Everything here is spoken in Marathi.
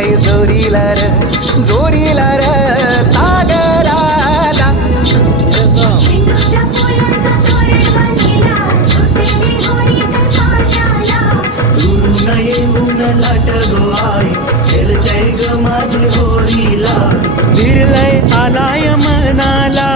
भिरलाय जोरीला र जोरीला र सागराला. झेंडूच्या फुलाचा तोरण बांधिला, सुटली होळी तर पाण्याला. उरून येऊन लाट गो आई, खेळतय ग माझी होळीला. भिरलय आलाय मनाला